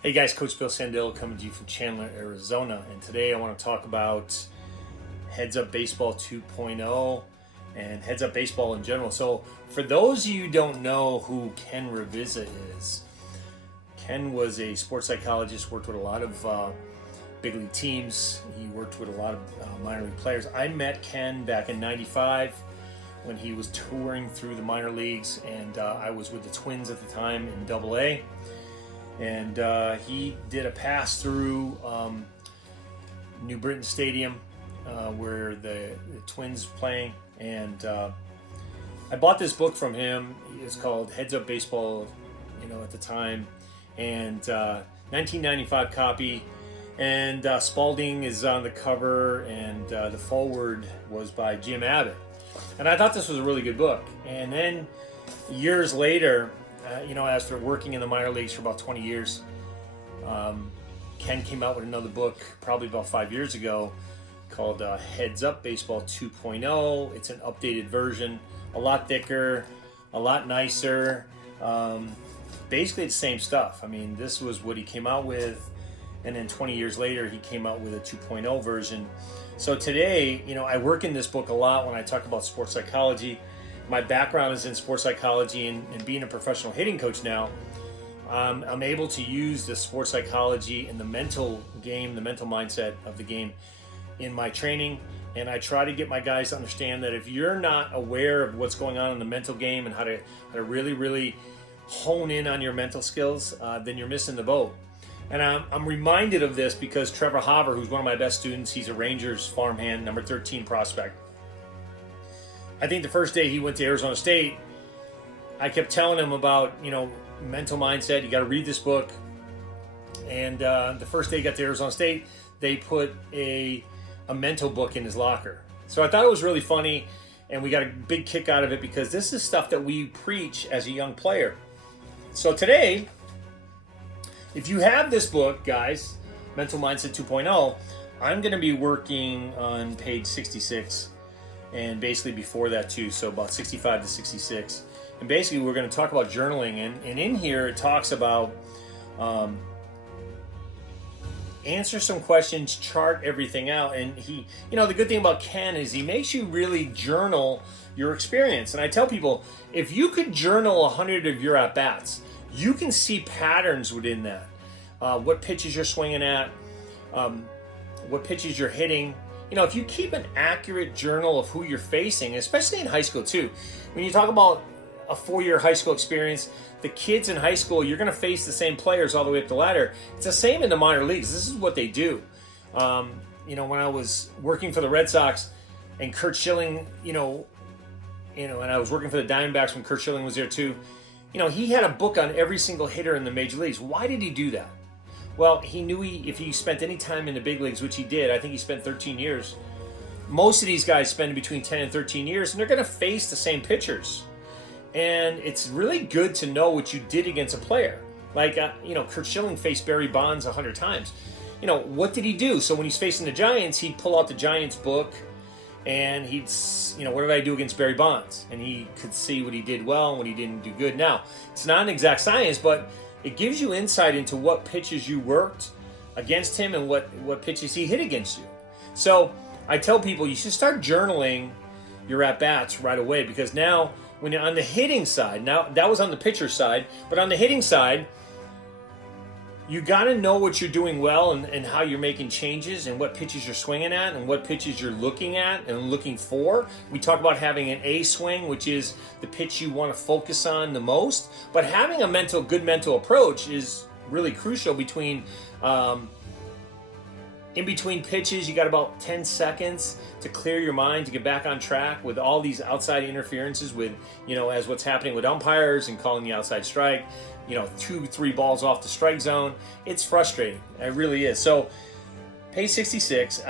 Hey guys, Coach Bill Sandell coming to you from Chandler, Arizona, and today I want to talk about Heads Up Baseball 2.0 and Heads Up Baseball in general. So for those of you who don't know who Ken Ravizza is, Ken was a sports psychologist, worked with a lot of big league teams. He worked with a lot of minor league players. I met Ken back in '95 when he was touring through the minor leagues, and I was with the Twins at the time in AA. And he did a pass through New Britain Stadium where the Twins playing. And I bought this book from him. It's called Heads Up Baseball, at the time. And 1995 copy. And Spalding is on the cover, and the foreword was by Jim Abbott. And I thought this was a really good book. And then years later, after working in the minor leagues for about 20 years, Ken came out with another book probably about 5 years ago called Heads Up Baseball 2.0. It's an updated version, a lot thicker, a lot nicer. Basically, it's the same stuff. I mean, this was what he came out with, and then 20 years later, he came out with a 2.0 version. So today, I work in this book a lot when I talk about sports psychology. My background is in sports psychology, and being a professional hitting coach now, I'm able to use the sports psychology and the mental game, the mental mindset of the game in my training. And I try to get my guys to understand that if you're not aware of what's going on in the mental game and how to really, really hone in on your mental skills, then you're missing the boat. And I'm reminded of this because Trevor Hauver, who's one of my best students, he's a Rangers farmhand, number 13 prospect. I think the first day he went to Arizona State, I kept telling him about, mental mindset. You got to read this book. And the first day he got to Arizona State, they put a mental book in his locker. So I thought it was really funny, and we got a big kick out of it because this is stuff that we preach as a young player. So today, if you have this book, guys, Mental Mindset 2.0, I'm going to be working on page 66. And basically before that too, so about 65 to 66. And basically we're going to talk about journaling, and in here it talks about answer some questions, chart everything out. And he, the good thing about Ken is he makes you really journal your experience. And I tell people, if you could journal 100 of your at-bats, you can see patterns within that. What pitches you're swinging at, what pitches you're hitting. If you keep an accurate journal of who you're facing, especially in high school too, when you talk about a 4-year high school experience, the kids in high school, you're going to face the same players all the way up the ladder. It's the same in the minor leagues. This is what they do. When I was working for the Red Sox and Curt Schilling, and I was working for the Diamondbacks when Curt Schilling was there too, he had a book on every single hitter in the major leagues. Why did he do that? Well, he knew if he spent any time in the big leagues, which he did, I think he spent 13 years. Most of these guys spend between 10 and 13 years, and they're going to face the same pitchers. And it's really good to know what you did against a player. Like, Curt Schilling faced Barry Bonds 100 times. What did he do? So when he's facing the Giants, he'd pull out the Giants book, and he'd, what did I do against Barry Bonds? And he could see what he did well and what he didn't do good. Now, it's not an exact science, but it gives you insight into what pitches you worked against him and what pitches he hit against you. So I tell people you should start journaling your at-bats right away, because now when you're on the hitting side, now that was on the pitcher side, but on the hitting side, you got to know what you're doing well and how you're making changes and what pitches you're swinging at and what pitches you're looking at and looking for. We talk about having an A swing, which is the pitch you want to focus on the most. But having a good mental approach is really crucial between in between pitches. You got about 10 seconds to clear your mind, to get back on track with all these outside interferences with, as what's happening with umpires and calling the outside strike, 2-3 balls off the strike zone. It's frustrating. It really is. So page 66,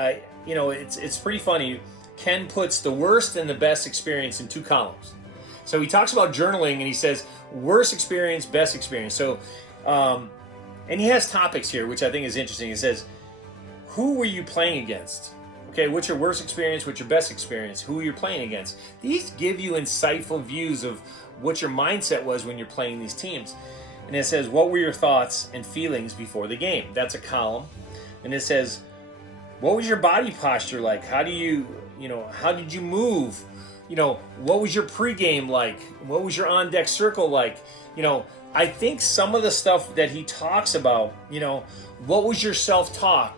it's pretty funny. Ken puts the worst and the best experience in 2 columns. So he talks about journaling, and he says worst experience, best experience. So, and he has topics here, which I think is interesting. He says, who were you playing against? Okay, what's your worst experience? What's your best experience? Who are you playing against? These give you insightful views of what your mindset was when you're playing these teams. And it says, what were your thoughts and feelings before the game? That's a column. And it says, what was your body posture like? How did you move? What was your pregame like? What was your on-deck circle like? I think some of the stuff that he talks about, what was your self-talk?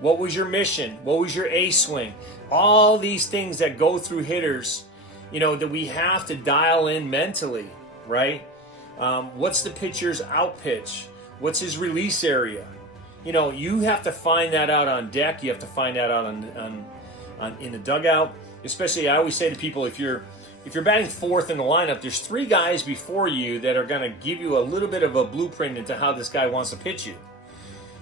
What was your mission? What was your A swing? All these things that go through hitters, that we have to dial in mentally, right? What's the pitcher's out pitch? What's his release area? You have to find that out on deck. You have to find that out on in the dugout. Especially, I always say to people, if you're batting fourth in the lineup, there's 3 guys before you that are going to give you a little bit of a blueprint into how this guy wants to pitch you.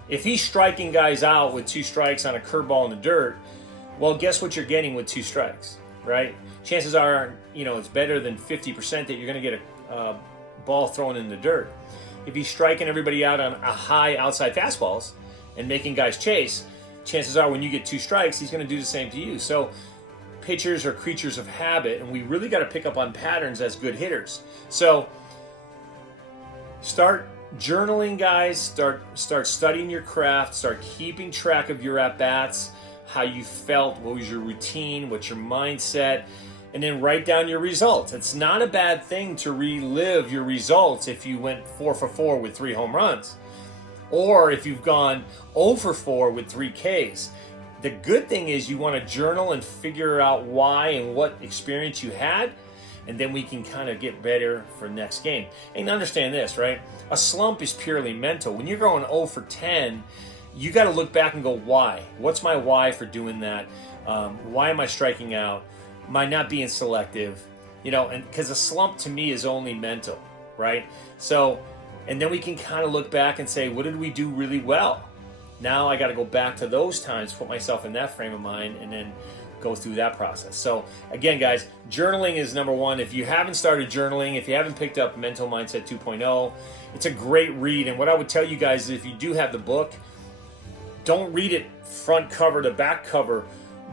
If he's striking guys out with 2 strikes on a curveball in the dirt, well, guess what you're getting with 2 strikes, right? Chances are, it's better than 50% that you're going to get a ball thrown in the dirt. If he's striking everybody out on a high outside fastballs and making guys chase, chances are when you get 2 strikes, he's going to do the same to you. So pitchers are creatures of habit, and we really got to pick up on patterns as good hitters. So start journaling, guys. Start studying your craft. Start keeping track of your at-bats, how you felt, what was your routine, what's your mindset, and then write down your results. It's not a bad thing to relive your results if you went 4 for 4 with 3 home runs, or if you've gone 0 for 4 with 3 Ks. The good thing is you want to journal and figure out why and what experience you had, and then we can kind of get better for next game. And understand this, right? A slump is purely mental. When you're going 0 for 10, you got to look back and go, why? What's my why for doing that? Why am I striking out? Am I not being selective? And because a slump to me is only mental, right? So, and then we can kind of look back and say, what did we do really well? Now I got to go back to those times, put myself in that frame of mind, and then go through that process. So again, guys, journaling is number 1. If you haven't started journaling, if you haven't picked up Mental Mindset 2.0, it's a great read. And what I would tell you guys is if you do have the book, don't read it front cover to back cover.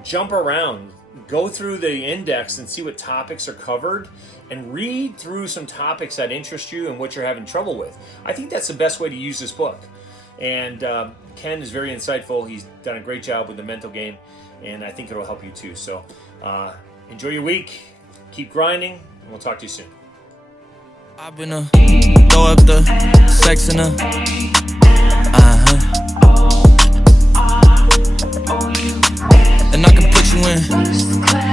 Jump around. Go through the index and see what topics are covered, and read through some topics that interest you and what you're having trouble with. I think that's the best way to use this book. And Ken is very insightful. He's done a great job with the mental game, and I think it'll help you too. So enjoy your week. Keep grinding, and we'll talk to you soon. I've been throw up the sex in and I can put you in